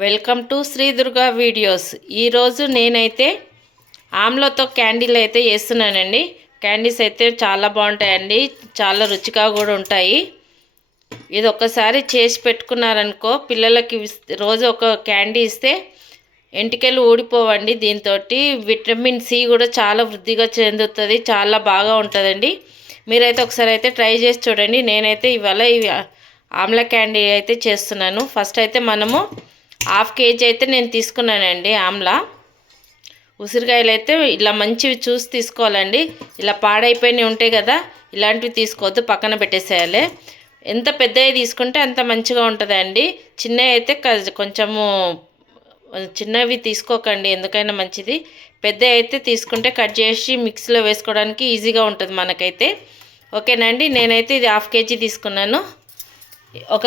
Welcome to Shri Durga videos. ఈరోజు నేనైతే ఆమ్లతో క్యాండీలు అయితే చేస్తున్నానండి. క్యాండీస్ అయితే చాలా బాగుంటాయండి, చాలా రుచిగా కూడా ఉంటాయి. ఇది ఒక్కసారి చేసి పెట్టుకున్నారనుకో, పిల్లలకి రోజు ఒక క్యాండీ ఇస్తే ఎంటికలు ఊడిపోవండి. దీంతో విటమిన్ సి కూడా చాలా వృద్ధిగా చెందుతుంది, చాలా బాగా ఉంటుందండి. మీరైతే ఒకసారి అయితే ట్రై చేసి చూడండి. నేనైతే ఇవాళ ఆమ్లా క్యాండీ అయితే చేస్తున్నాను. ఫస్ట్ అయితే మనము 1/2 kg అయితే నేను తీసుకున్నానండి ఆమ్లా. ఉసిరికాయలు అయితే ఇలా మంచివి చూసి తీసుకోవాలండి. ఇలా పాడైపోయినవి ఉంటాయి కదా, ఇలాంటివి తీసుకోవద్దు, పక్కన పెట్టేసేయాలి. ఎంత పెద్దవి తీసుకుంటే అంత మంచిగా ఉంటుందండి. చిన్నవి అయితే కొంచెము చిన్నవి తీసుకోకండి, ఎందుకైనా మంచిది. పెద్ద అయితే తీసుకుంటే కట్ చేసి మిక్సీలో వేసుకోవడానికి ఈజీగా ఉంటుంది మనకైతే. ఓకేనండి, నేనైతే ఇది 1/2 kg తీసుకున్నాను. ఒక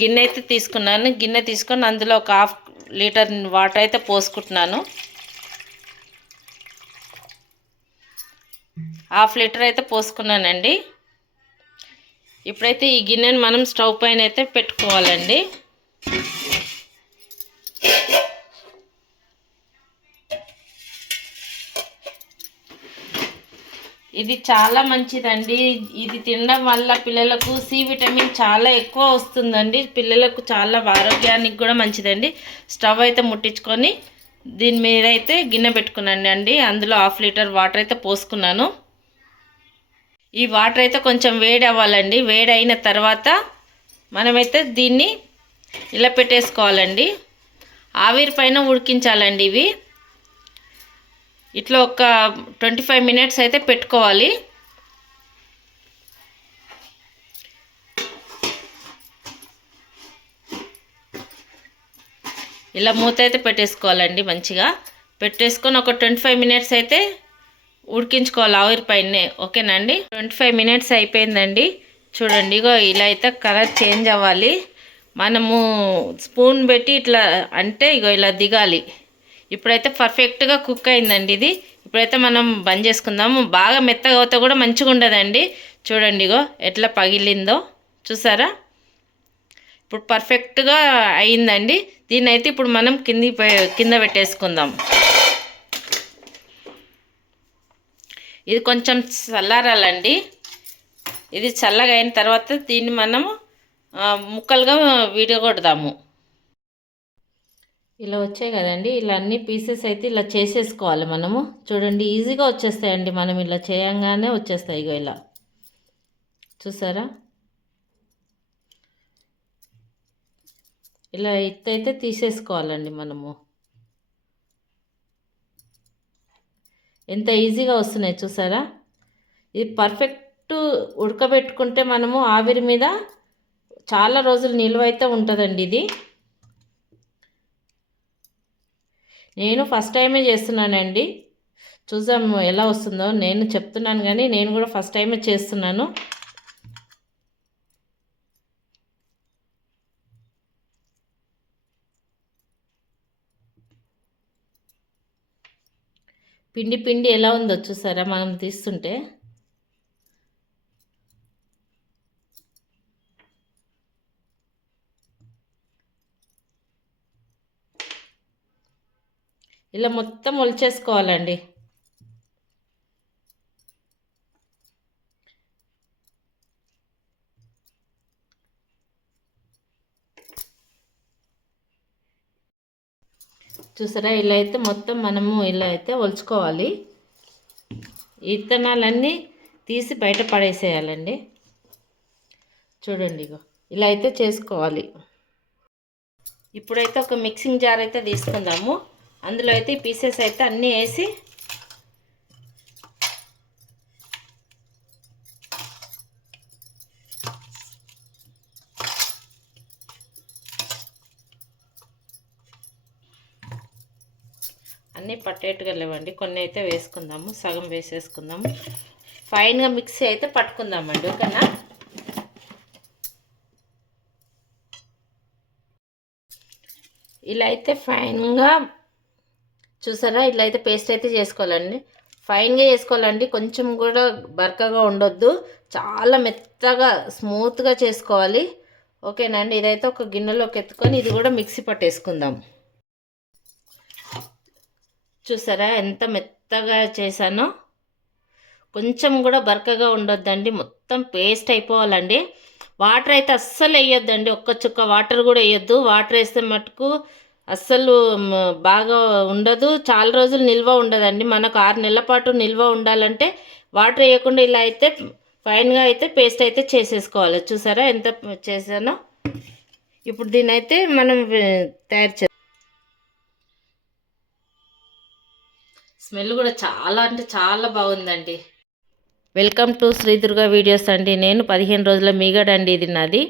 గిన్నె అయితే తీసుకున్నాను. గిన్నె తీసుకొని అందులో ఒక 1/2 లీటర్ వాటర్ అయితే పోసుకుంటున్నాను. 1/2 లీటర్ అయితే పోసుకున్నానండి. ఇప్పుడైతే ఈ గిన్నెని మనం స్టవ్ పైన అయితే పెట్టుకోవాలండి. ఇది చాలా మంచిదండి. ఇది తినడం వల్ల పిల్లలకు సి విటమిన్ చాలా ఎక్కువ వస్తుందండి. పిల్లలకు చాలా ఆరోగ్యానికి కూడా మంచిదండి. స్టవ్ అయితే ముట్టించుకొని దీని మీద అయితే గిన్నె పెట్టుకున్నాను అండి. అందులో 1/2 లీటర్ వాటర్ అయితే పోసుకున్నాను. ఈ వాటర్ అయితే కొంచెం వేడి అవ్వాలండి. వేడి అయిన తర్వాత మనమైతే దీన్ని ఇలా పెట్టేసుకోవాలండి. ఆవిరి పైన ఉడికించాలండి. ఇవి ఇట్లా ఒక 25 మినిట్స్ అయితే పెట్టుకోవాలి. ఇలా మూత అయితే పెట్టేసుకోవాలండి. మంచిగా పెట్టేసుకొని ఒక 25 మినిట్స్ అయితే ఉడికించుకోవాలి ఆవిరి పైనే. ఓకేనండి, 25 మినిట్స్ అయిపోయిందండి. చూడండి, ఇగో ఇలా అయితే కలర్ చేంజ్ అవ్వాలి. మనము స్పూన్ పెట్టి ఇట్లా అంటే ఇగో ఇలా దిగాలి. ఇప్పుడైతే పర్ఫెక్ట్గా కుక్ అయిందండి ఇది. ఇప్పుడైతే మనం బంద్ చేసుకుందాము. బాగా మెత్తగా అవుతా కూడా మంచిగా ఉండదండి. చూడండి, ఇగో ఎట్లా పగిలిందో చూసారా. ఇప్పుడు పర్ఫెక్ట్గా అయిందండి. దీన్ని అయితే ఇప్పుడు మనం కింద పెట్టేసుకుందాం. ఇది కొంచెం చల్లారాలండి. ఇది చల్లగా అయిన తర్వాత దీన్ని మనము ముక్కలుగా విడగొడదాము. ఇలా వచ్చాయి కదండి. ఇలా అన్ని పీసెస్ అయితే ఇలా చేసేసుకోవాలి మనము. చూడండి, ఈజీగా వచ్చేస్తాయండి. మనం ఇలా చేయంగానే వచ్చేస్తాయి. ఇగో ఇలా చూసారా. ఇలా అయితే తీసేసుకోవాలండి మనము. ఎంత ఈజీగా వస్తున్నాయి చూసారా. ఇది పర్ఫెక్ట్ ఉడకబెట్టుకుంటే మనము ఆవిరి మీద చాలా రోజులు నిల్వ అయితే ఉంటుందండి. ఇది నేను ఫస్ట్ టైమే చేస్తున్నానండి. చూసాం ఎలా వస్తుందో. నేను చెప్తున్నాను కానీ నేను కూడా ఫస్ట్ టైమే చేస్తున్నాను. పిండి పిండి ఎలా ఉందో చూసారా మనం తీస్తుంటే. ఇలా మొత్తం ఒలిచేసుకోవాలండి. చూసారా, ఇలా అయితే మొత్తం మనము ఇలా అయితే ఒలుచుకోవాలి. ఇత్తనాలన్నీ తీసి బయట పడేసేయాలండి. చూడండి, ఇగో ఇలా అయితే చేసుకోవాలి. ఇప్పుడైతే ఒక మిక్సింగ్ జార్ అయితే తీసుకుందాము. అందులో అయితే ఈ పీసెస్ అయితే అన్నీ వేసి అన్నీ పట్టేట్టుగా లేవండి. కొన్ని అయితే వేసుకుందాము, సగం వేసేసుకుందాము. ఫైన్గా మిక్సీ అయితే పట్టుకుందామండి. ఓకేనా. ఇలా అయితే ఫైన్గా చూసారా, ఇలా అయితే పేస్ట్ అయితే చేసుకోవాలండి. ఫైన్గా చేసుకోవాలండి. కొంచెం కూడా బరకగా ఉండొద్దు, చాలా మెత్తగా స్మూత్గా చేసుకోవాలి. ఓకేనండి, ఇదైతే ఒక గిన్నెలోకి ఎత్తుకొని ఇది కూడా మిక్సీ పట్టేసుకుందాం. చూసారా ఎంత మెత్తగా చేశానో. కొంచెం కూడా బరకగా ఉండొద్దండి, మొత్తం పేస్ట్ అయిపోవాలండి. వాటర్ అయితే అస్సలు వేయొద్దండి, ఒక్క చుక్క వాటర్ కూడా వేయొద్దు. వాటర్ వేస్తే మటుకు అస్సలు బాగా ఉండదు, చాలా రోజులు నిల్వ ఉండదండి. మనకు 6 నెలల పాటు నిల్వ ఉండాలంటే వాటర్ వేయకుండా ఇలా అయితే ఫైన్గా అయితే పేస్ట్ అయితే చేసేసుకోవాలి. చూసారా ఎంత చేశానో. ఇప్పుడు దీన్ని అయితే మనం తయారు చే స్మెల్ కూడా చాలా అంటే చాలా బాగుందండి. Welcome to Shri Durga videos అండి. నేను 15 రోజుల మీగడండి ఇది నాది.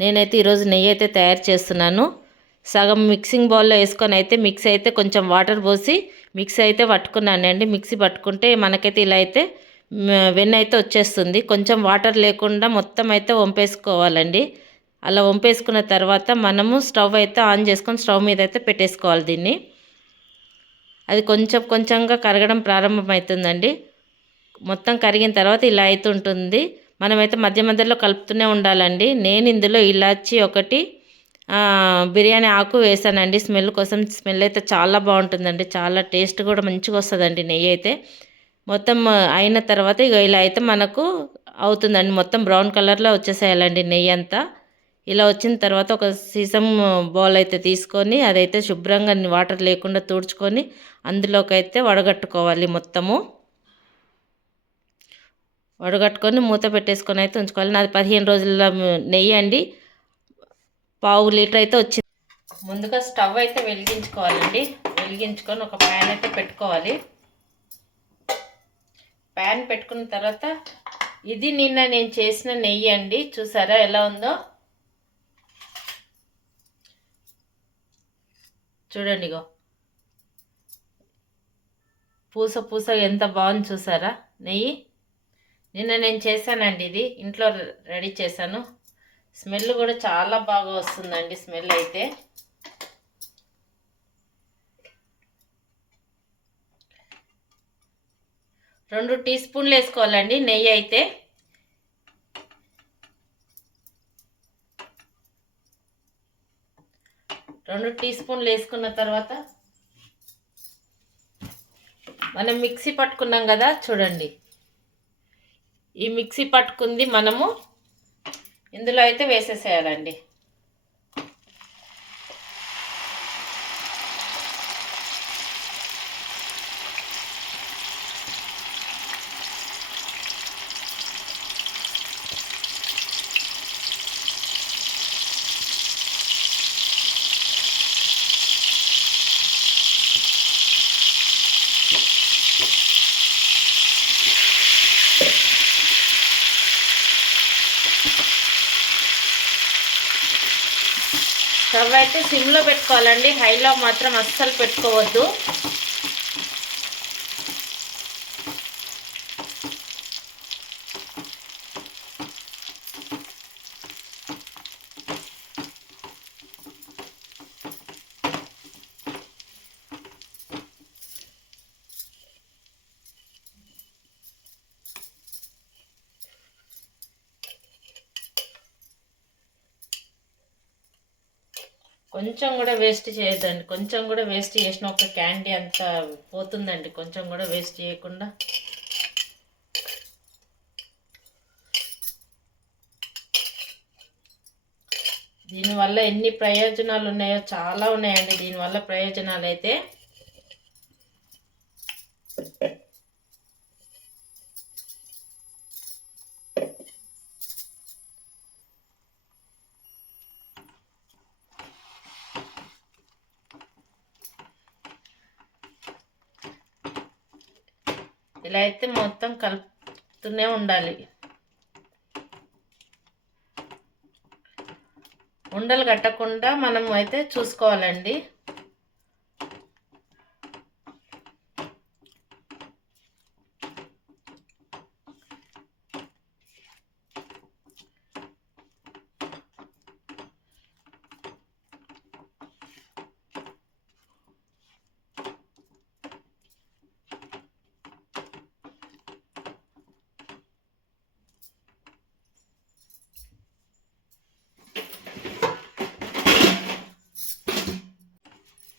నేనైతే ఈరోజు నెయ్యి అయితే తయారు చేస్తున్నాను. సగం మిక్సింగ్ బౌల్లో వేసుకొని అయితే మిక్సీ అయితే కొంచెం వాటర్ పోసి మిక్సీ అయితే పట్టుకున్నానండి. మిక్సీ పట్టుకుంటే మనకైతే ఇలా అయితే వెన్న అయితే వచ్చేస్తుంది. కొంచెం వాటర్ లేకుండా మొత్తం అయితే వంపేసుకోవాలండి. అలా వంపేసుకున్న తర్వాత మనము స్టవ్ అయితే ఆన్ చేసుకొని స్టవ్ మీద అయితే పెట్టేసుకోవాలి దీన్ని. అది కొంచెం కొంచెంగా కరగడం ప్రారంభమవుతుందండి. మొత్తం కరిగిన తర్వాత ఇలా అవుతుంటుంది. మనమైతే మధ్య మధ్యలో కలుపుతూనే ఉండాలండి. నేను ఇందులో ఇలాచి ఒకటి బిర్యానీ ఆకు వేసానండి స్మెల్ కోసం. స్మెల్ అయితే చాలా బాగుంటుందండి, చాలా టేస్ట్ కూడా మంచిగా వస్తుందండి నెయ్యి అయితే. మొత్తం అయిన తర్వాత ఇక ఇలా అయితే మనకు అవుతుందండి. మొత్తం బ్రౌన్ కలర్లో వచ్చేసేయాలండి నెయ్యి అంతా. ఇలా వచ్చిన తర్వాత ఒక సీసం బౌల్ అయితే తీసుకొని అదైతే శుభ్రంగా వాటర్ లేకుండా తుడుచుకొని అందులోకి అయితే వడగట్టుకోవాలి. మొత్తము వడగట్టుకొని మూత పెట్టేసుకొని అయితే ఉంచుకోవాలి. నాది 15 రోజుల నెయ్యి అండి, 1/2 లీటర్ అయితే వచ్చింది. ముందుగా స్టవ్ అయితే వెలిగించుకోవాలండి. వెలిగించుకొని ఒక ప్యాన్ అయితే పెట్టుకోవాలి. ప్యాన్ పెట్టుకున్న తర్వాత ఇది నిన్న నేను చేసిన నెయ్యి అండి. చూసారా ఎలా ఉందో, చూడండి. ఇగో పూస పూస ఎంత బాగుంది చూసారా నెయ్యి. నిన్న నేను చేశానండి, ఇది ఇంట్లో రెడీ చేశాను. స్మెల్ కూడా చాలా బాగా వస్తుందండి. స్మెల్ అయితే 2 టీ స్పూన్లు వేసుకోవాలండి నెయ్యి అయితే. రెండు టీ స్పూన్లు వేసుకున్న తర్వాత మనం మిక్సీ పట్టుకున్నాం కదా చూడండి, ఈ మిక్సీ పట్టుకుంది మనము ఇందులో అయితే వేసేసేయాలండి. స్టవ్ అయితే సిమ్లో పెట్టుకోవాలండి, హైలో మాత్రం అస్సలు పెట్టుకోవద్దు. కొంచెం కూడా వేస్ట్ చేయొద్దండి. కొంచెం కూడా వేస్ట్ చేసిన ఒక క్యాండీ అంతా పోతుందండి. కొంచెం కూడా వేస్ట్ చేయకుండా దీనివల్ల ఎన్ని ప్రయోజనాలు ఉన్నాయో చాలా ఉన్నాయండి. దీనివల్ల ప్రయోజనాలు అయితే ఇలా అయితే మొత్తం కలుపుతూనే ఉండాలి. ఉండలు కట్టకుండా మనం అయితే చూసుకోవాలండి.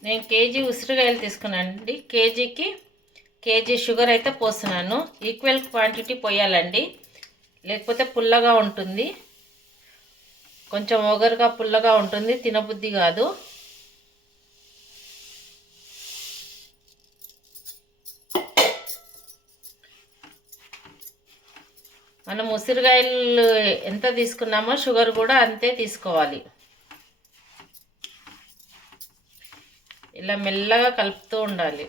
నేను కేజీ ఉసిరికాయలు తీసుకున్నానండి. కేజీకి కేజీ షుగర్ అయితే పోస్తున్నాను. ఈక్వల్ క్వాంటిటీ పోయాలండి, లేకపోతే పుల్లగా ఉంటుంది. కొంచెం ఒగరుగా పుల్లగా ఉంటుంది, తినబుద్ధి కాదు. మనం ఉసిరికాయలు ఎంత తీసుకున్నామో షుగర్ కూడా అంతే తీసుకోవాలి. ఇలా మెల్లగా కలుపుతూ ఉండాలి.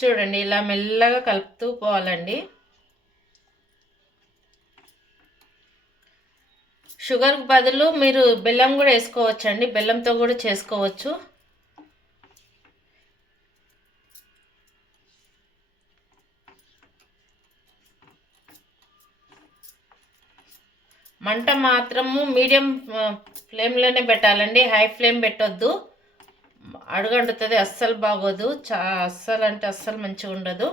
చూడండి, ఇలా మెల్లగా కలుపుతూ పోవాలండి. షుగర్కి బదులు మీరు బెల్లం కూడా వేసుకోవచ్చండి. బెల్లంతో కూడా చేసుకోవచ్చు. మంట మాత్రము మీడియం ఫ్లేమ్లోనే పెట్టాలండి. హై ఫ్లేమ్ పెట్టొద్దు, అడుగంటుతుంది, అస్సలు బాగోదు. అస్సలు అంటే అస్సలు మంచిగా ఉండదు.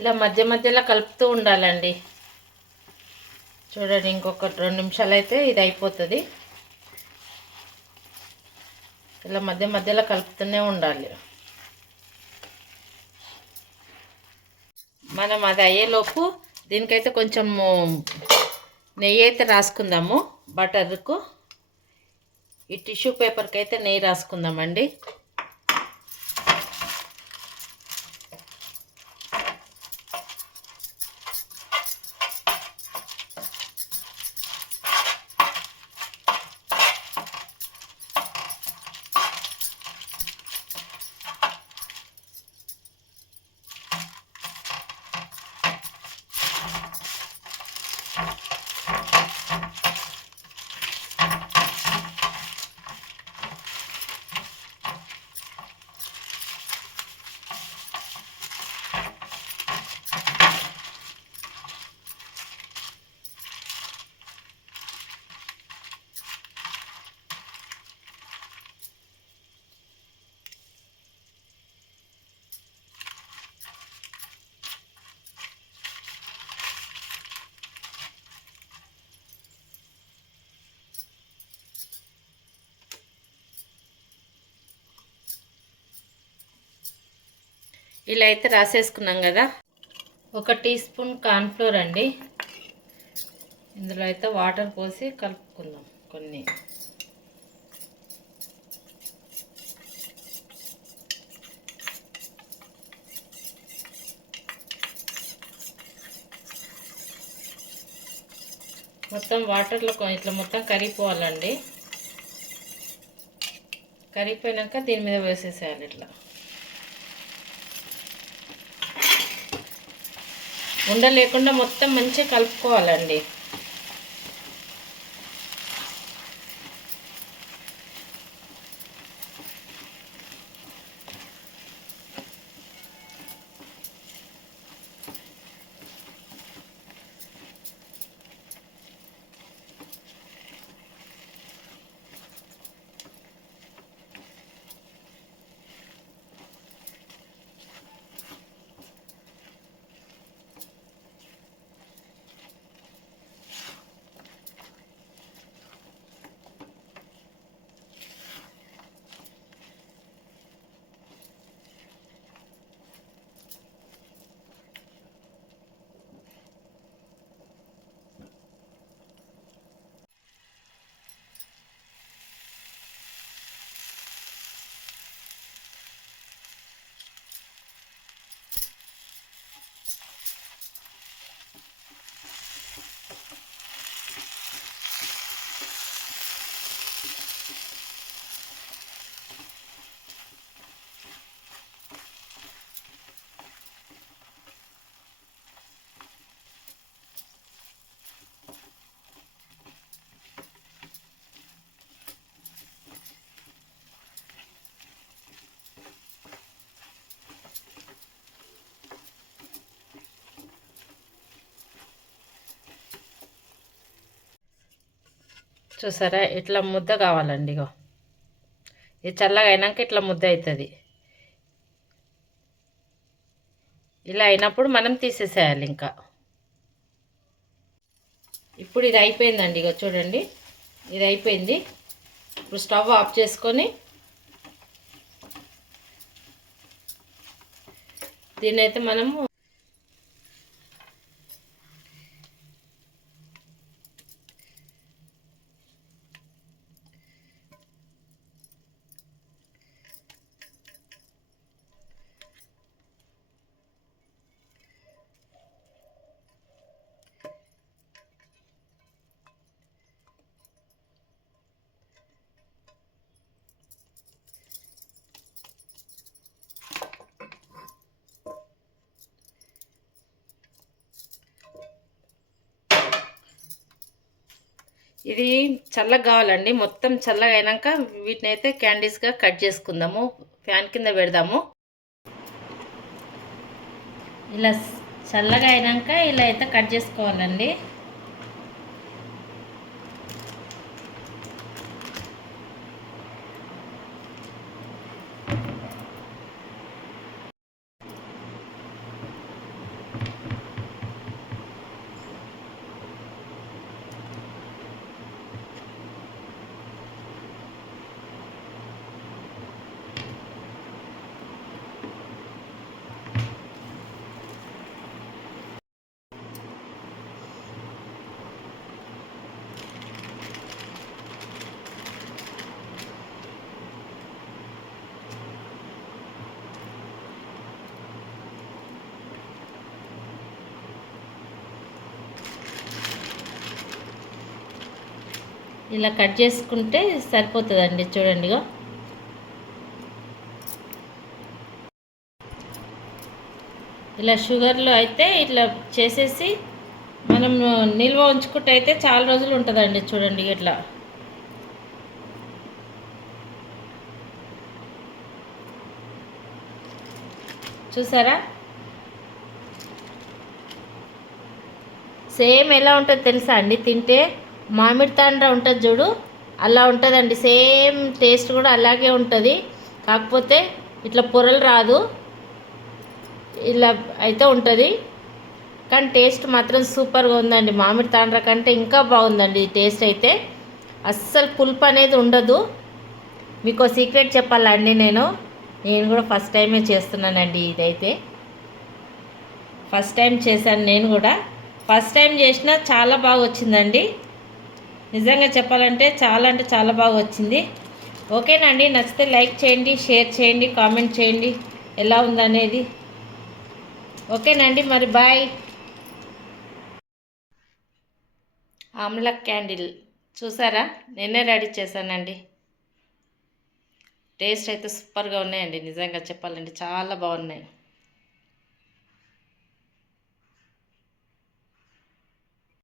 ఇలా మధ్య మధ్యలో కలుపుతూ ఉండాలండి. చూడండి, ఇంకొక 2 నిమిషాలు అయితే ఇది అయిపోతుంది. ఇలా మధ్య మధ్యలో కలుపుతూనే ఉండాలి. మనం అది అయ్యేలోపు దీనికైతే కొంచెం నెయ్యి అయితే రాసుకుందాము. బటర్కు ఈ టిష్యూ పేపర్కి అయితే నెయ్యి రాసుకుందామండి. ఇలా అయితే రాసేసుకున్నాం కదా. 1 టీ స్పూన్ కార్న్ఫ్లోర్ అండి. ఇందులో అయితే వాటర్ పోసి కలుపుకుందాం కొన్ని. మొత్తం వాటర్లో ఇట్లా మొత్తం కరిగిపోవాలండి. కరిగిపోయాక దీని మీద వేసేసేయాలి. ఇట్లా ఉండలేకుండా మొత్తం మంచిగా కలుపుకోవాలండి. చూసారా, ఇట్లా ముద్ద కావాలండి. ఇగో ఇది చల్లగా అయినాక ఇట్లా ముద్ద అవుతుంది. ఇలా అయినప్పుడు మనం తీసేసేయాలి. ఇంకా ఇప్పుడు ఇది అయిపోయిందండి. ఇగో చూడండి, ఇది అయిపోయింది. ఇప్పుడు స్టవ్ ఆఫ్ చేసుకొని దీన్నైతే మనము ఇది చల్లగా కావాలండి. మొత్తం చల్లగా అయినాక వీటిని అయితే క్యాండీస్గా కట్ చేసుకుందాము. ఫ్యాన్ కింద పెడదాము. ఇలా చల్లగా అయినాక ఇలా అయితే కట్ చేసుకోవాలండి. ఇలా కట్ చేసుకుంటే సరిపోతుందండి. చూడండి, ఇలా షుగర్లో అయితే ఇట్లా చేసేసి మనం నిల్వ ఉంచుకుంటే అయితే చాలా రోజులు ఉంటుందండి. చూడండి, ఇట్లా చూసారా, సేమ్ ఎలా ఉంటుంది తెలుసా అండి? తింటే మామిడి తాండ్ర ఉంటుంది చూడు, అలా ఉంటుందండి. సేమ్ టేస్ట్ కూడా అలాగే ఉంటుంది. కాకపోతే ఇట్లా పొరలు రాదు, ఇలా అయితే ఉంటుంది. కానీ టేస్ట్ మాత్రం సూపర్గా ఉందండి. మామిడి తాండ్ర కంటే ఇంకా బాగుందండి టేస్ట్ అయితే. అస్సలు పులుపు అనేది ఉండదు. మీకు సీక్రెట్ చెప్పాలండి, నేను కూడా ఫస్ట్ టైమే చేస్తున్నానండి. ఇదైతే ఫస్ట్ టైం చేశాను నేను కూడా. ఫస్ట్ టైం చేసినా చాలా బాగా వచ్చిందండి. నిజంగా చెప్పాలంటే చాలా అంటే చాలా బాగా వచ్చింది. ఓకేనండి, నచ్చితే లైక్ చేయండి, షేర్ చేయండి, కామెంట్ చేయండి ఎలా ఉందనేది. ఓకేనండి, మరి బాయ్. ఆమ్ల క్యాండిల్ చూసారా, నేనే రెడీ చేశానండి. టేస్ట్ అయితే సూపర్గా ఉన్నాయండి, నిజంగా చెప్పాలంటే చాలా బాగున్నాయి.